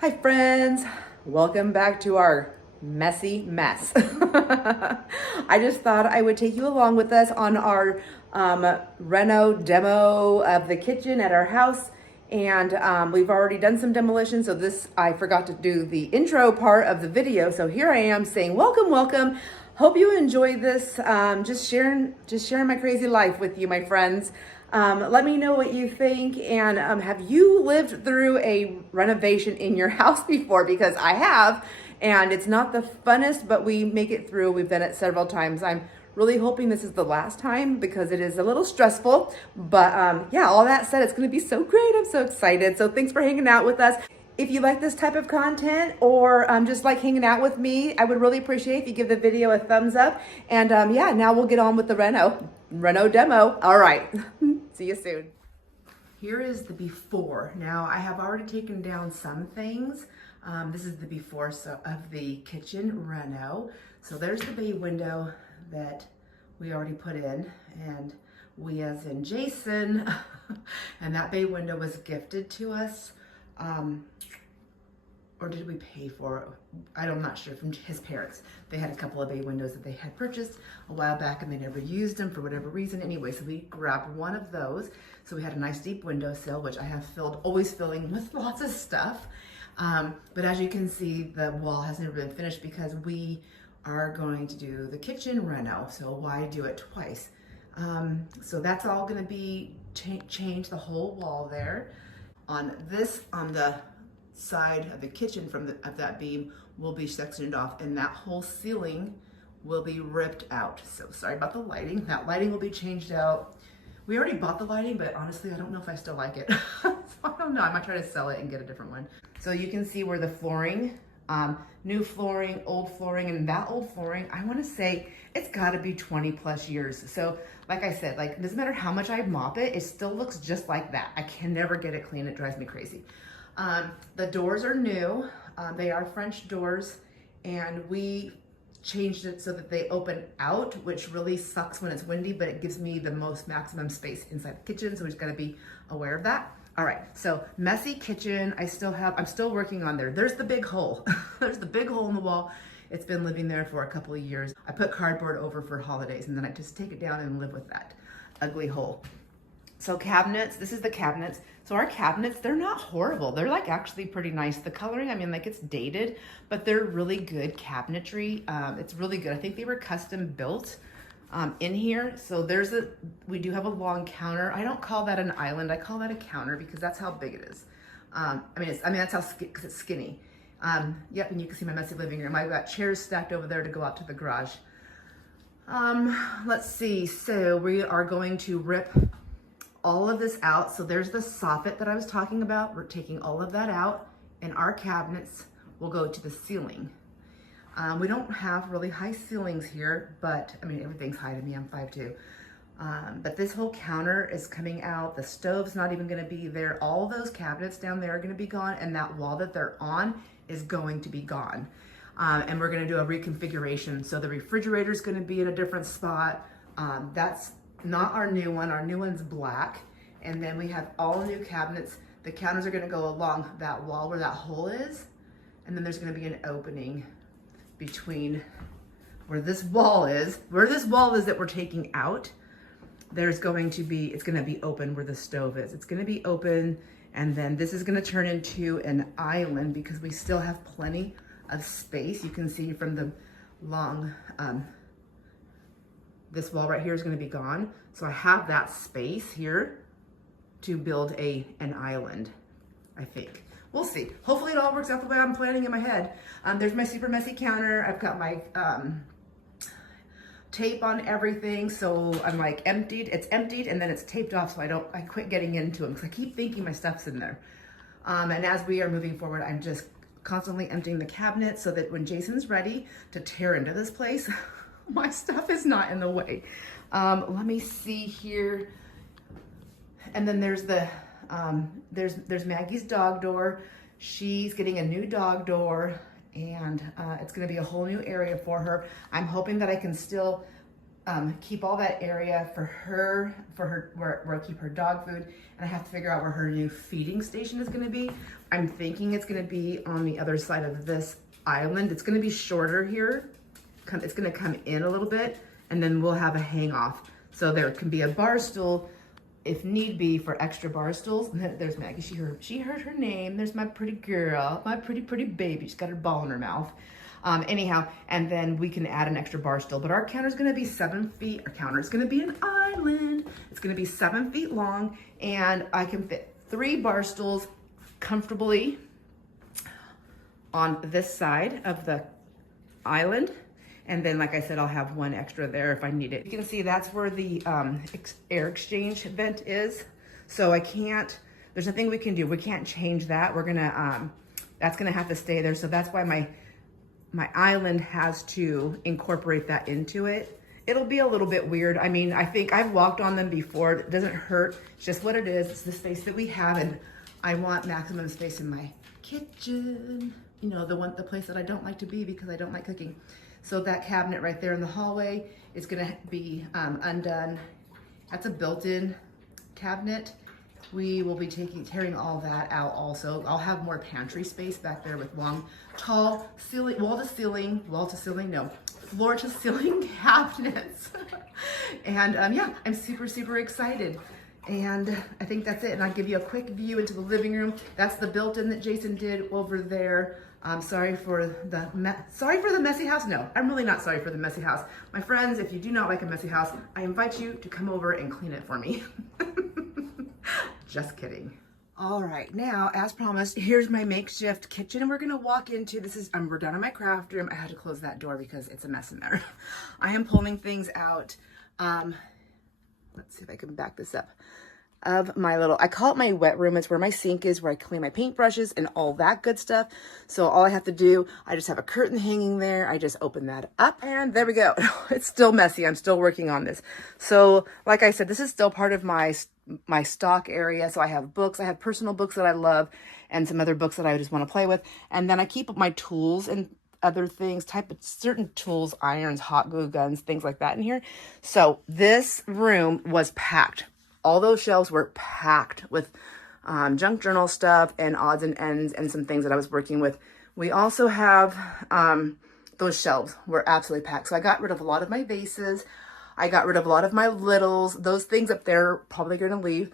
Hi friends, welcome back to our messy mess. I just thought I would take you along with us on our reno demo of the kitchen at our house. And we've already done some demolition, so I forgot to do the intro part of the video. So here I am saying welcome, welcome. Hope you enjoy this. Just sharing my crazy life with you, my friends. Let me know what you think, and have you lived through a renovation in your house before? Because I have, and it's not the funnest, but we make it through. We've done it several times. I'm really hoping this is the last time because it is a little stressful, but yeah, all that said, it's going to be so great. I'm so excited. So thanks for hanging out with us. If you like this type of content or just like hanging out with me, I would really appreciate if you give the video a thumbs up. And yeah, now we'll get on with the reno demo. All right, see you soon. Here is the before. Now I have already taken down some things. This is the before of the kitchen reno. So there's the bay window that we already put in, and we as in Jason, and that bay window was gifted to us. Or did we pay for it? I'm not sure, from his parents. They had a couple of bay windows that they had purchased a while back and they never used them for whatever reason. Anyway, so we grabbed one of those. So we had a nice deep windowsill, which I have always filling with lots of stuff. But as you can see, the wall has never been finished because we are going to do the kitchen reno. So why do it twice? So that's all gonna be change the whole wall there. On the side of the kitchen of that beam will be sectioned off, and that whole ceiling will be ripped out. So sorry about the lighting. That lighting will be changed out. We already bought the lighting, but honestly, I don't know if I still like it. So I don't know. I might try to sell it and get a different one. So you can see where the flooring, new flooring, old flooring, and that old flooring, I want to say it's got to be 20 plus years. So like I said, it doesn't matter how much I mop it, it still looks just like that. I can never get it clean. It drives me crazy. The doors are new. They are French doors, and we changed it so that they open out, which really sucks when it's windy, but it gives me the most maximum space inside the kitchen. So we just got to be aware of that. All right, so messy kitchen. I'm still working on there. There's the big hole. There's the big hole in the wall. It's been living there for a couple of years. I put cardboard over for holidays, and then I just take it down and live with that ugly hole. So cabinets, this is the cabinets. So our cabinets, they're not horrible. They're actually pretty nice. The coloring, I mean, it's dated, but they're really good cabinetry. It's really good. I think they were custom built in here. So we do have a long counter. I don't call that an island. I call that a counter because that's how big it is. That's how, because it's skinny. Yep, and you can see my messy living room. I've got chairs stacked over there to go out to the garage. Let's see. So we are going to rip all of this out. So there's the soffit that I was talking about. We're taking all of that out, and our cabinets will go to the ceiling. We don't have really high ceilings here, but I mean, everything's high to me. I'm 5'2". But this whole counter is coming out. The stove's not even gonna be there. All those cabinets down there are gonna be gone, and that wall that they're on is going to be gone. And we're gonna do a reconfiguration. So the refrigerator's gonna be in a different spot. That's not our new one. Our new one's black. And then we have all new cabinets. The counters are gonna go along that wall where that hole is. And then there's gonna be an opening between where this wall is that we're taking out. It's gonna be open where the stove is. It's gonna be open, and then this is gonna turn into an island because we still have plenty of space. You can see from the long, this wall right here is gonna be gone. So I have that space here to build an island, I think. We'll see. Hopefully it all works out the way I'm planning in my head. There's my super messy counter. I've got my tape on everything. So I'm emptied. It's emptied and then it's taped off so I quit getting into them because I keep thinking my stuff's in there. And as we are moving forward, I'm just constantly emptying the cabinet so that when Jason's ready to tear into this place, my stuff is not in the way. Let me see here. And then there's there's Maggie's dog door. She's getting a new dog door, and it's gonna be a whole new area for her. I'm hoping that I can still keep all that area for her where I keep her dog food, and I have to figure out where her new feeding station is going to be. I'm thinking it's going to be on the other side of this island. It's going to be shorter here. It's going to come in a little bit, and then we'll have a hang off. So there can be a bar stool if need be for extra bar stools. There's Maggie. She heard her name. There's my pretty girl, my pretty baby. She's got her ball in her mouth. Anyhow, and then we can add an extra bar stool, but our counter is going to be 7 feet. Our counter is going to be an island. It's going to be 7 feet long, and I can fit 3 bar stools comfortably on this side of the island. And then, like I said, I'll have 1 extra there if I need it. You can see that's where the air exchange vent is. So there's nothing we can do. We can't change that. We're gonna, that's gonna have to stay there. So that's why my island has to incorporate that into it. It'll be a little bit weird. I mean, I think I've walked on them before. It doesn't hurt. It's just what it is. It's the space that we have, and I want maximum space in my kitchen. You know, the place that I don't like to be because I don't like cooking. So that cabinet right there in the hallway is gonna be undone. That's a built-in cabinet. We will be tearing all that out also. I'll have more pantry space back there with long, tall floor to ceiling cabinets. And yeah, I'm super excited. And I think that's it. And I'll give you a quick view into the living room. That's the built-in that Jason did over there. Sorry for the messy house. No, I'm really not sorry for the messy house. My friends, if you do not like a messy house, I invite you to come over and clean it for me. Just kidding. All right, now, as promised, here's my makeshift kitchen. We're gonna walk into, we're done in my craft room. I had to close that door because it's a mess in there. I am pulling things out. Let's see if I can back this up. Of my I call it my wet room. It's where my sink is, where I clean my paintbrushes and all that good stuff. So all I have to do, I just have a curtain hanging there. I just open that up and there we go. It's still messy. I'm still working on this. So like I said, this is still part of my stock area. So I have books. I have personal books that I love and some other books that I just want to play with. And then I keep my tools and other things, certain tools, irons, hot glue guns, things like that in here. So this room was packed. All those shelves were packed with junk journal stuff and odds and ends and some things that I was working with. We also have those shelves were absolutely packed. So I got rid of a lot of my vases. I got rid of a lot of my littles. Those things up there are probably going to leave.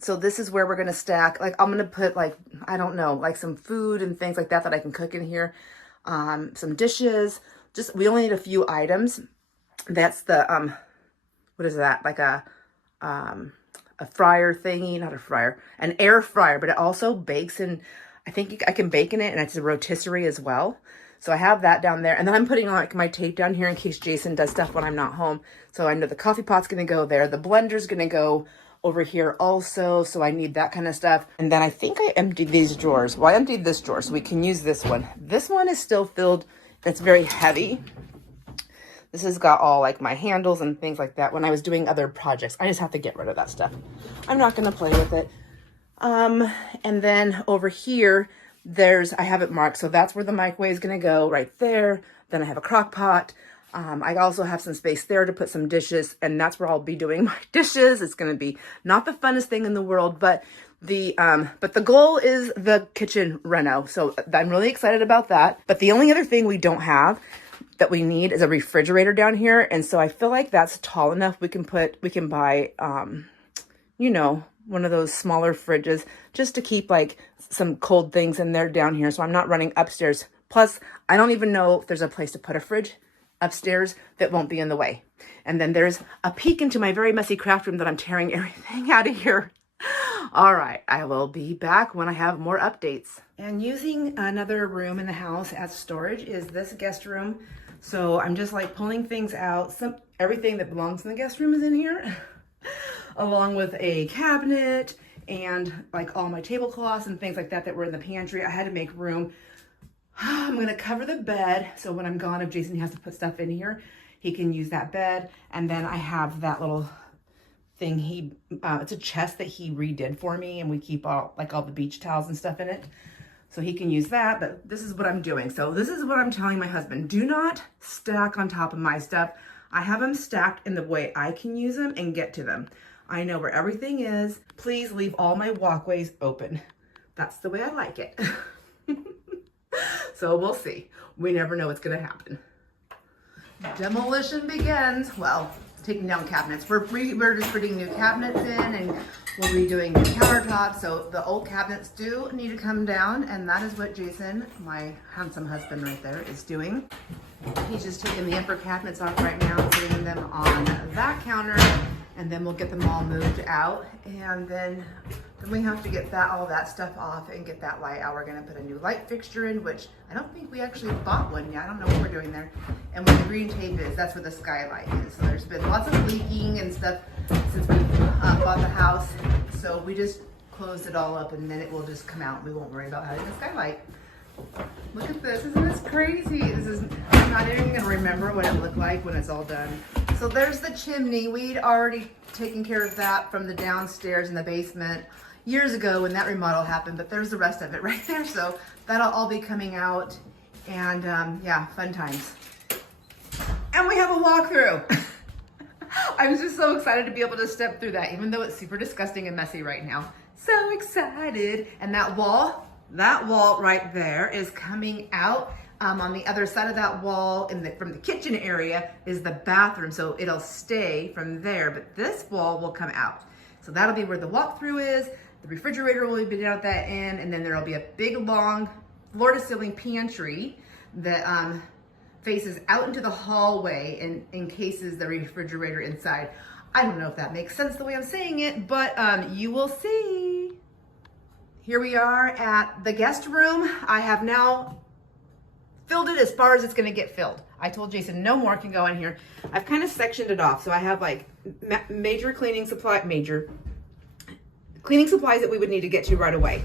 So this is where we're going to stack. Like I'm going to put I don't know, some food and things like that I can cook in here. Some dishes. We only need a few items. That's the, what is that? Like a fryer thingy, not a fryer, an air fryer, but it also bakes in, I think I can bake in it, and it's a rotisserie as well. So I have that down there. And then I'm putting my tape down here in case Jason does stuff when I'm not home. So I know the coffee pot's going to go there. The blender's going to go over here also. So I need that kind of stuff. And then I think I emptied these drawers. Well, I emptied this drawer, so we can use this one. This one is still filled. It's very heavy. This has got all my handles and things like that when I was doing other projects. I just have to get rid of that stuff. I'm not going to play with it. And then over here, I have it marked. So that's where the microwave is going to go, right there. Then I have a crock pot. I also have some space there to put some dishes, and that's where I'll be doing my dishes. It's going to be not the funnest thing in the world, but the goal is the kitchen reno. So I'm really excited about that. But the only other thing we don't have that we need is a refrigerator down here. And so I feel like that's tall enough. We can buy, one of those smaller fridges just to keep some cold things in there down here. So I'm not running upstairs. Plus, I don't even know if there's a place to put a fridge upstairs that won't be in the way. And then there's a peek into my very messy craft room that I'm tearing everything out of here. All right, I will be back when I have more updates. And using another room in the house as storage is this guest room. So I'm just pulling things out. Everything that belongs in the guest room is in here, along with a cabinet and all my tablecloths and things like that were in the pantry. I had to make room. I'm gonna cover the bed, so when I'm gone, if Jason has to put stuff in here, he can use that bed. And then I have that little thing it's a chest that he redid for me, and we keep all the beach towels and stuff in it. So he can use that, but this is what I'm doing. So this is what I'm telling my husband. Do not stack on top of my stuff. I have them stacked in the way I can use them and get to them. I know where everything is. Please leave all my walkways open. That's the way I like it. So we'll see. We never know what's gonna happen. Demolition begins. Well, taking down cabinets. We're just putting new cabinets in, and we're redoing the countertops. So the old cabinets do need to come down, and that is what Jason, my handsome husband right there, is doing. He's just taking the upper cabinets off right now and putting them on that counter, and then we'll get them all moved out, and then we have to get all that stuff off and get that light out. We're gonna put a new light fixture in, which I don't think we actually bought one yet. I don't know what we're doing there. And where the green tape is, that's where the skylight is. So there's been lots of leaking and stuff since we bought the house. So we just closed it all up, and then it will just come out. We won't worry about having a skylight. Look at this, isn't this crazy? I'm not even gonna remember what it looked like when it's all done. So there's the chimney. We'd already taken care of that from the downstairs in the basement years ago when that remodel happened, but there's the rest of it right there. So that'll all be coming out, and yeah, fun times. And we have a walkthrough. I'm just so excited to be able to step through that, even though it's super disgusting and messy right now. So excited. And that wall right there is coming out. On the other side of that wall, from the kitchen area, is the bathroom. So it'll stay from there, but this wall will come out. So that'll be where the walkthrough is. The refrigerator will be down at that end, and then there'll be a big, long, floor-to-ceiling pantry that faces out into the hallway and encases the refrigerator inside. I don't know if that makes sense the way I'm saying it, but you will see. Here we are at the guest room. I have now filled it as far as it's gonna get filled. I told Jason no more can go in here. I've kind of sectioned it off. So I have like major cleaning supplies that we would need to get to right away.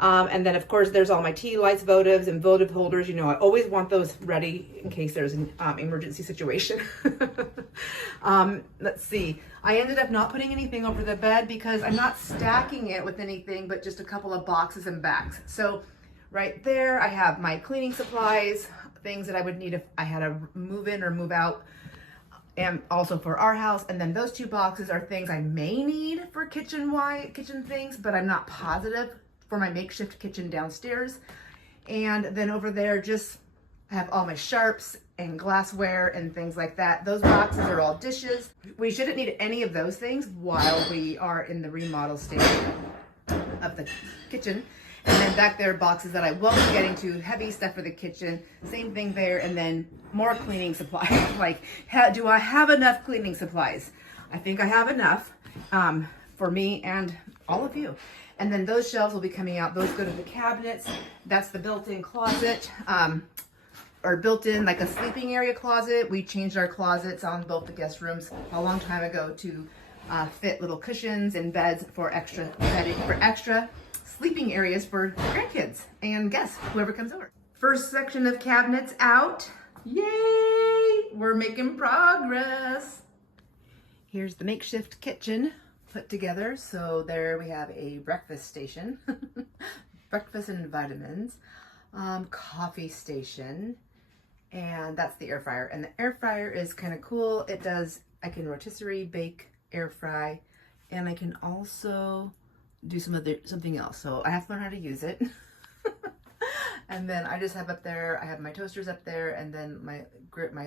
And then of course there's all my tea lights, votives, and votive holders. You know, I always want those ready in case there's an emergency situation. Let's see. I ended up not putting anything over the bed because I'm not stacking it with anything but just a couple of boxes and bags. So right there, I have my cleaning supplies, things that I would need if I had to move in or move out, and also for our house. And then those two boxes are things I may need for kitchen things, but I'm not positive, for my makeshift kitchen downstairs. And then over there, just I have all my sharps and glassware and things like that. Those boxes are all dishes. We shouldn't need any of those things while we are in the remodel stage of the kitchen. And then back there, boxes that I won't be getting to, heavy stuff for the kitchen. Same thing there, and then more cleaning supplies. Like, do I have enough cleaning supplies? I think I have enough for me and all of you. And then those shelves will be coming out. Those go to the cabinets. That's the built-in closet, or built-in like a sleeping area closet. We changed our closets on both the guest rooms a long time ago to fit little cushions and beds for extra bedding, for extra sleeping areas for grandkids and guests, whoever comes over. First section of cabinets out. Yay! We're making progress. Here's the makeshift kitchen put together. So there we have a breakfast station, breakfast and vitamins, coffee station, and that's the air fryer. And the air fryer is kind of cool. I can rotisserie, bake, air fry, and I can also do something else. So I have to learn how to use it. And then I just have up there, I have my toasters up there, and then my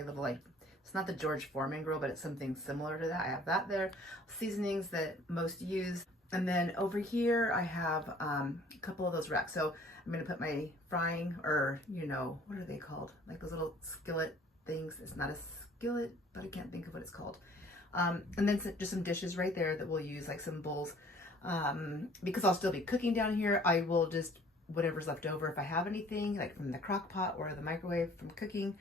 little, like, it's not the George Foreman grill, but it's something similar to that. I have that there. Seasonings that most use. And then over here, I have a couple of those racks. So I'm gonna put my frying, or, you know, what are they called? Like those little skillet things. It's not a skillet, but I can't think of what it's called. And then just some dishes right there that we'll use, like some bowls. Because I'll still be cooking down here, I will just, whatever's left over, if I have anything, like from the crock pot or the microwave from cooking,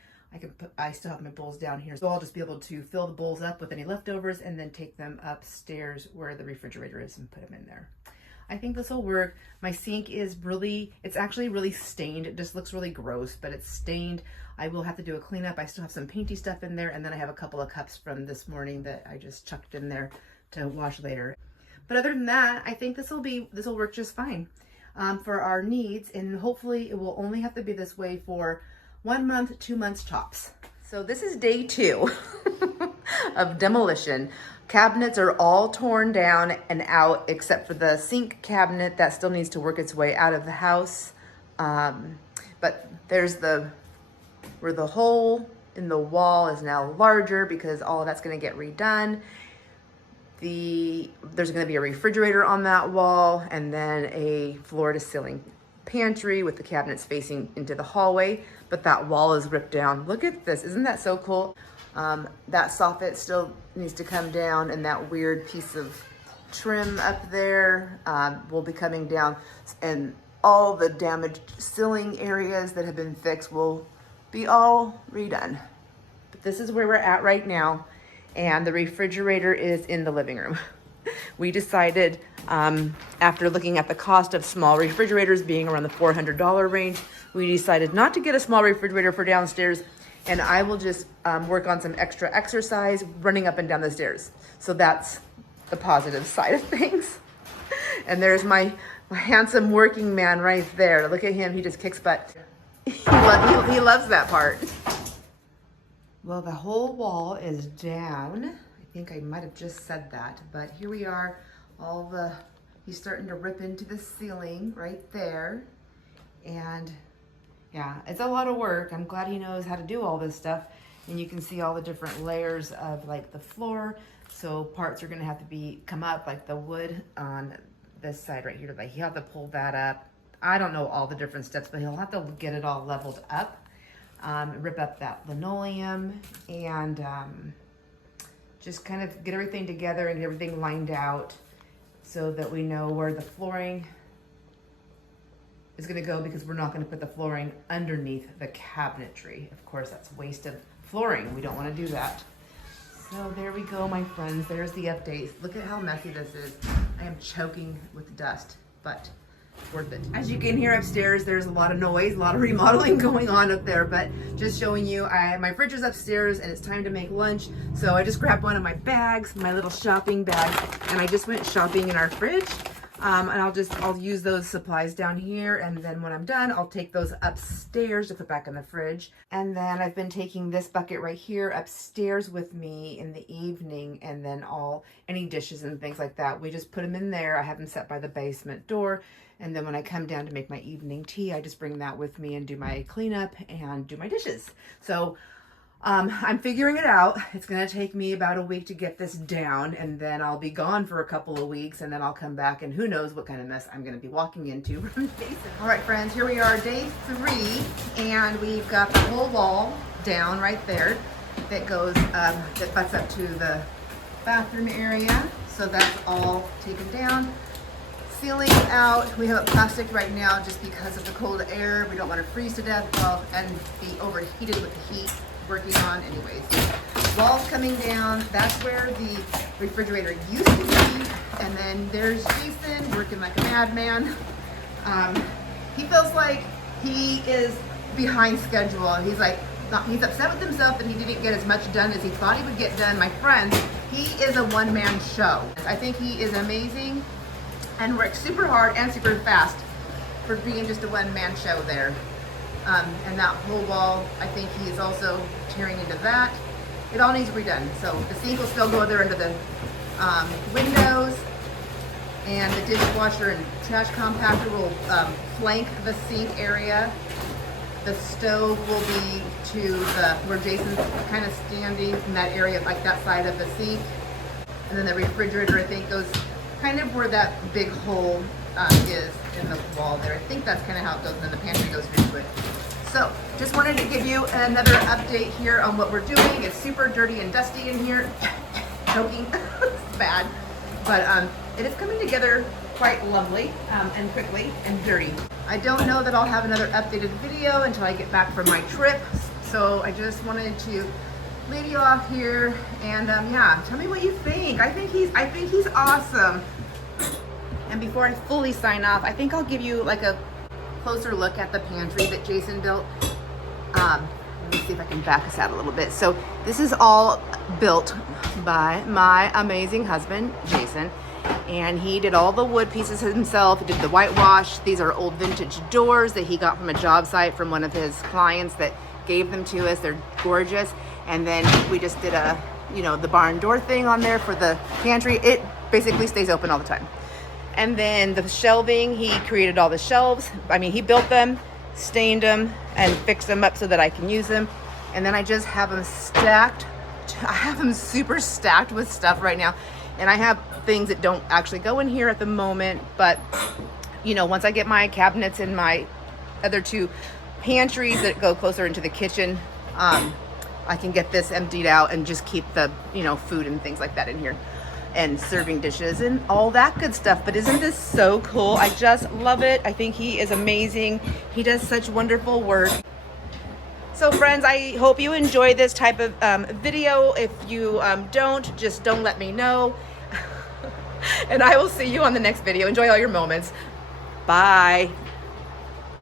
I still have my bowls down here. So I'll just be able to fill the bowls up with any leftovers and then take them upstairs where the refrigerator is and put them in there. I think this will work. My sink is it's actually really stained. It just looks really gross, but it's stained. I will have to do a cleanup. I still have some painty stuff in there, and then I have a couple of cups from this morning that I just chucked in there to wash later. But other than that, I think this will work just fine for our needs, and hopefully it will only have to be this way for 1 month, 2 months tops. So this is day 2. of demolition. Cabinets are all torn down and out except for the sink cabinet that still needs to work its way out of the house. But there's where the hole in the wall is now larger because all of that's going to get redone. There's going to be a refrigerator on that wall and then a floor to ceiling pantry with the cabinets facing into the hallway, but that wall is ripped down. Look at this. Isn't that so cool? That soffit still needs to come down, and that weird piece of trim up there will be coming down, and all the damaged ceiling areas that have been fixed will be all redone. But this is where we're at right now, and the refrigerator is in the living room. We decided, after looking at the cost of small refrigerators being around the $400 range, we decided not to get a small refrigerator for downstairs, and I will just work on some extra exercise running up and down the stairs. So that's the positive side of things. And there's my handsome working man right there. Look at him, he just kicks butt. He loves that part. Well, the whole wall is down. I think I might have just said that, but here we are. He's starting to rip into the ceiling right there. And yeah, it's a lot of work. I'm glad he knows how to do all this stuff. And you can see all the different layers of like the floor. So parts are gonna have to come up, like the wood on this side right here. Like he'll have to pull that up. I don't know all the different steps, but he'll have to get it all leveled up, rip up that linoleum, and just kind of get everything together and get everything lined out so that we know where the flooring is gonna go, because we're not gonna put the flooring underneath the cabinetry. Of course, that's waste of flooring. We don't wanna do that. So there we go, my friends. There's the update. Look at how messy this is. I am choking with dust, but it's worth it. As you can hear upstairs, there's a lot of noise, a lot of remodeling going on up there, but just showing you, my fridge is upstairs and it's time to make lunch. So I just grabbed one of my bags, my little shopping bag, and I just went shopping in our fridge. And I'll use those supplies down here, and then when I'm done, I'll take those upstairs to put back in the fridge. And then I've been taking this bucket right here upstairs with me in the evening, and then any dishes and things like that, we just put them in there. I have them set by the basement door, and then when I come down to make my evening tea, I just bring that with me and do my cleanup and do my dishes. So I'm figuring it out. It's gonna take me about a week to get this down, and then I'll be gone for a couple of weeks, and then I'll come back, and who knows what kind of mess I'm gonna be walking into from Jason. All right, friends, here we are, day 3, and we've got the whole wall down right there that goes, that butts up to the bathroom area. So that's all taken down. Ceiling out. We have it plastic right now just because of the cold air. We don't want to freeze to death and be overheated with the heat working on anyways. Walls coming down. That's where the refrigerator used to be. And then there's Jason working like a madman. He feels like he is behind schedule. He's upset with himself that he didn't get as much done as he thought he would get done. My friends, he is a one-man show. I think he is amazing and works super hard and super fast for being just a one-man show there. And that whole wall, I think he is also tearing into that. It all needs redone. So the sink will still go there under the windows, and the dishwasher and trash compactor will flank the sink area. The stove will be to where Jason's kind of standing in that area, like that side of the sink. And then the refrigerator, I think, goes kind of where that big hole is in the wall there. I think that's kind of how it goes, and then the pantry goes into it. So just wanted to give you another update here on what we're doing. It's super dirty and dusty in here. Choking. It's bad. But it is coming together quite lovely and quickly and dirty. I don't know that I'll have another updated video until I get back from my trip. So I just wanted to leave you off here, and yeah, tell me what you think. I think he's awesome. And before I fully sign off, I think I'll give you like a closer look at the pantry that Jason built. Let me see if I can back us out a little bit. So this is all built by my amazing husband, Jason. And he did all the wood pieces himself. He did the whitewash. These are old vintage doors that he got from a job site from one of his clients that gave them to us. They're gorgeous. And then we just did a you know, the barn door thing on there for the pantry. It basically stays open all the time. And then the shelving, he created all the shelves. I mean, he built them, stained them, and fixed them up so that I can use them. And then I just have them stacked. I have them super stacked with stuff right now. And I have things that don't actually go in here at the moment. But, you know, once I get my cabinets and my other two pantries that go closer into the kitchen, I can get this emptied out and just keep the, you know, food and things like that in here, and serving dishes and all that good stuff. But isn't this so cool? I just love it. I think he is amazing. He does such wonderful work. So friends, I hope you enjoy this type of video. If you don't, just don't let me know. And I will see you on the next video. Enjoy all your moments. Bye.